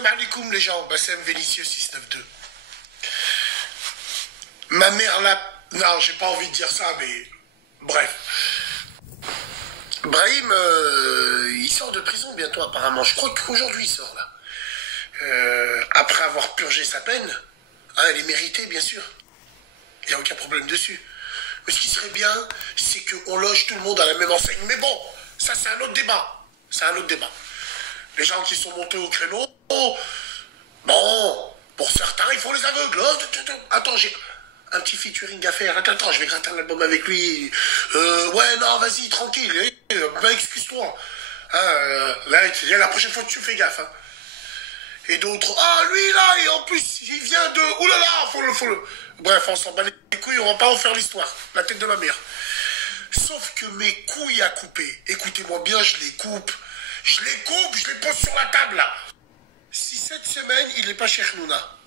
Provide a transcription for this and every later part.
Salam alaikum les gens, Bassem Vénitieux 692. Ma mère là, non j'ai pas envie de dire ça mais bref. Brahim, il sort de prison bientôt apparemment, je crois qu'aujourd'hui il sort là. Après avoir purgé sa peine, hein, elle est méritée bien sûr, il n'y a aucun problème dessus. Mais ce qui serait bien, c'est qu'on loge tout le monde à la même enseigne. Mais bon, ça c'est un autre débat, c'est un autre débat. Les gens qui sont montés au créneau, bon, pour certains, il faut les aveugles. Attends, j'ai un petit featuring à faire. Attends, je vais gratter un album avec lui. Ouais, non, vas-y, tranquille. Ben, excuse-toi. Hein, là, la prochaine fois, tu fais gaffe. Hein. Et d'autres, ah, lui, là, et en plus, il vient de... Oulala, faut le... Bref, on s'en bat les couilles, on va pas en faire l'histoire. La tête de ma mère. Sauf que mes couilles à couper, écoutez-moi bien, je les coupe, je les pose sur la table, là. Si cette semaine, il n'est pas chez Khnouna.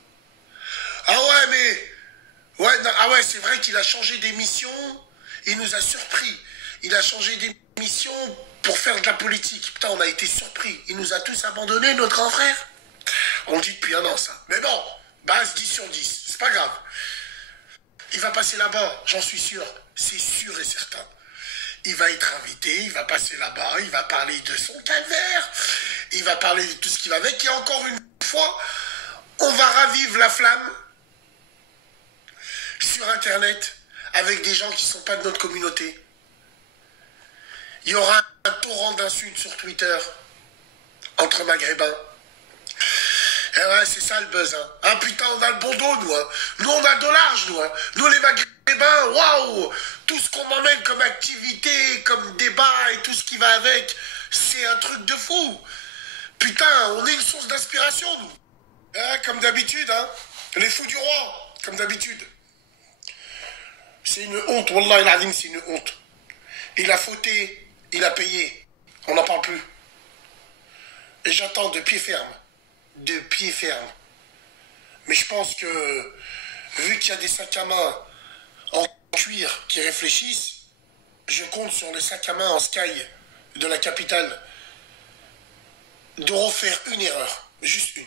Ah ouais, mais... Ouais, non, ah ouais, c'est vrai qu'il a changé d'émission. Il nous a surpris. Il a changé d'émission pour faire de la politique. Putain, on a été surpris. Il nous a tous abandonnés, notre grand frère. On le dit depuis un an, ça. Mais bon, base 10 sur 10. C'est pas grave. Il va passer là-bas, j'en suis sûr. C'est sûr et certain. Il va être invité, il va passer là-bas, il va parler de son calvaire, il va parler de tout ce qui va avec. Et encore une fois, on va ravivre la flamme sur Internet avec des gens qui ne sont pas de notre communauté. Il y aura un torrent d'insultes sur Twitter entre maghrébins. Et ouais, c'est ça le buzz. Hein. Ah putain, on a le bon dos, nous. Hein. Nous, on a de large, nous. Hein. Nous, les maghrébins, waouh! Tout ce qu'on emmène comme activité, comme débat et tout ce qui va avec, c'est un truc de fou. Putain, on est une source d'inspiration, nous. Hein, comme d'habitude, hein. Les fous du roi, comme d'habitude. C'est une honte, wallah il adim, c'est une honte. Il a fauté, il a payé. On n'en parle plus. Et j'attends de pied ferme. De pied ferme. Mais je pense que, vu qu'il y a des sacs à main en cuir qui réfléchissent, je compte sur les sacs à main en sky de la capitale de refaire une erreur. Juste une.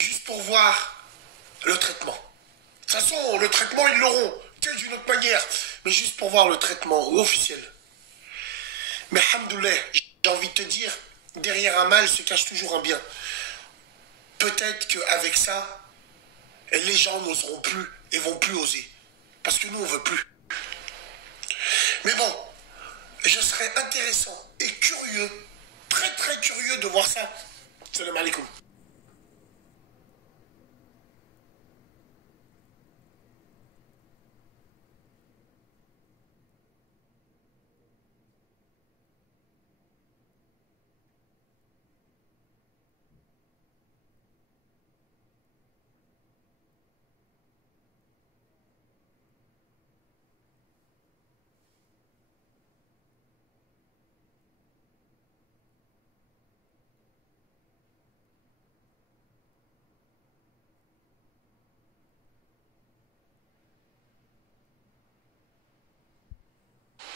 Juste pour voir le traitement. De toute façon, le traitement, ils l'auront. Peut-être d'une autre manière. Mais juste pour voir le traitement officiel. Mais alhamdoulilah, j'ai envie de te dire, derrière un mal se cache toujours un bien. Peut-être qu'avec ça, les gens n'oseront plus et vont plus oser. Parce que nous, on veut plus. Mais bon, je serais intéressant et curieux, très très curieux de voir ça. Salam alaikum.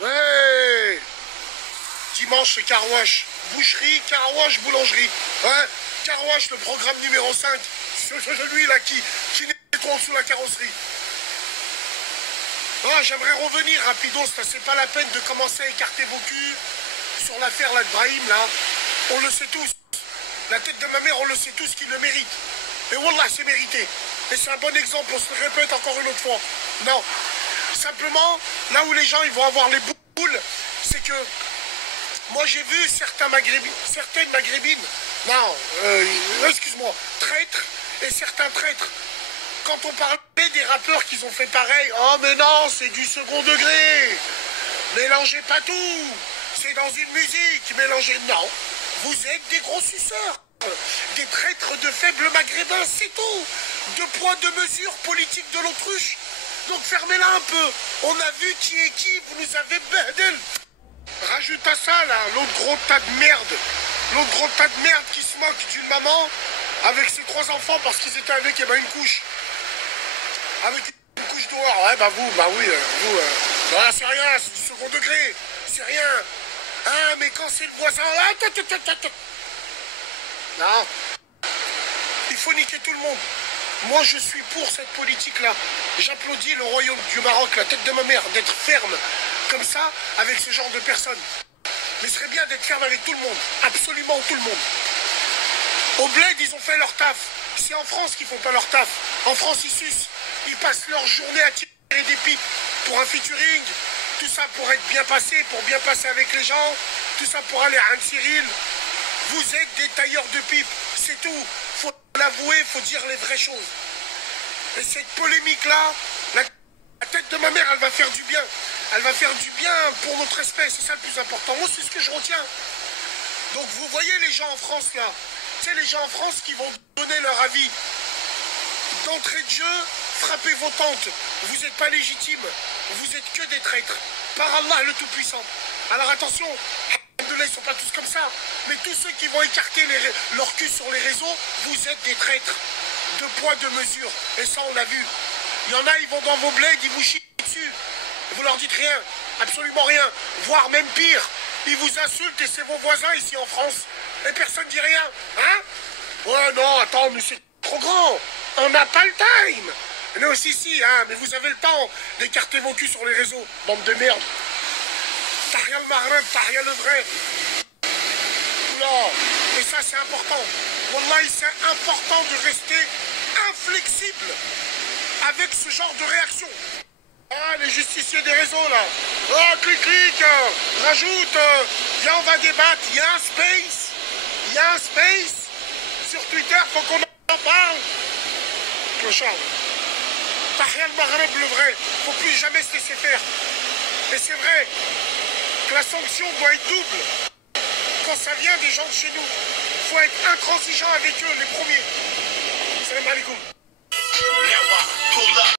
Ouais. Dimanche, c'est Carouache. Boucherie, Carouache, boulangerie. Ouais. Carouache, le programme numéro 5. Celui là qui nettoie sous la carrosserie. Ah, j'aimerais revenir rapidos, c'est pas la peine de commencer à écarter vos culs sur l'affaire là de Brahim là. On le sait tous. La tête de ma mère, on le sait tous qu'il le mérite. Et wallah, c'est mérité. Et c'est un bon exemple, on se le répète encore une autre fois. Non. Simplement, là où les gens ils vont avoir les boules, c'est que moi j'ai vu certaines maghrébines, non, excuse-moi, traîtres et certains traîtres. Quand on parlait des rappeurs qui ont fait pareil, oh mais non, c'est du second degré. Mélangez pas tout. C'est dans une musique, mélangez. Non, vous êtes des gros suceurs. Des traîtres de faibles maghrébins, c'est tout. De poids de mesure politique de l'autruche. Donc fermez-la un peu. On a vu qui est qui, vous nous avez bordel. Rajoute à ça là, l'autre gros tas de merde. L'autre gros tas de merde qui se moque d'une maman avec ses 3 enfants parce qu'ils étaient avec une couche. Avec une couche dehors. Ouais bah vous, bah oui, vous, bah, c'est rien, c'est du second degré. C'est rien. Hein, mais quand c'est le voisin. Non. faut niquer tout le monde. Moi, je suis pour cette politique-là. J'applaudis le royaume du Maroc, la tête de ma mère, d'être ferme comme ça avec ce genre de personnes. Mais ce serait bien d'être ferme avec tout le monde. Absolument tout le monde. Au bled, ils ont fait leur taf. C'est en France qu'ils font pas leur taf. En France, ils sucent. Ils passent leur journée à tirer des pipes pour un featuring. Tout ça pour être bien passé, pour bien passer avec les gens. Tout ça pour aller à un Cyril. Vous êtes des tailleurs de pipes. C'est tout. Faut l'avouer, faut dire les vraies choses. Et cette polémique-là, la tête de ma mère, elle va faire du bien. Elle va faire du bien pour notre espèce. C'est ça le plus important. Moi, c'est ce que je retiens. Donc, vous voyez les gens en France, là. C'est les gens en France qui vont donner leur avis. D'entrée de jeu, frappez vos tentes. Vous n'êtes pas légitimes. Vous êtes que des traîtres. Par Allah, le Tout-Puissant. Alors attention, ils ne sont pas tous comme ça. Mais tous ceux qui vont écarter leur cul sur les réseaux, vous êtes des traîtres. De poids, de mesure. Et ça, on l'a vu. Il y en a, ils vont dans vos bleds, ils vous chient dessus. Vous leur dites rien. Absolument rien. Voire même pire. Ils vous insultent et c'est vos voisins ici en France. Et personne ne dit rien. Hein? Ouais, non, attends, mais c'est trop grand. On n'a pas le time. Nous aussi, si, hein, mais vous avez le temps d'écarter vos culs sur les réseaux. Bande de merde. T'as rien le Maghreb, t'as rien le vrai. Oula. Et ça, c'est important. Wallahi, c'est important de rester inflexible avec ce genre de réaction. Ah, les justiciers des réseaux, là. Oh, clic, rajoute, viens, on va débattre. Il y a un space. Il y a un space. Sur Twitter, faut qu'on en parle. Clochard. T'as rien le Maghreb, le vrai. Faut plus jamais se laisser faire. Et c'est vrai que la sanction doit être double. Quand ça vient des gens de chez nous, faut être intransigeant avec eux, les premiers. Salam alaikum.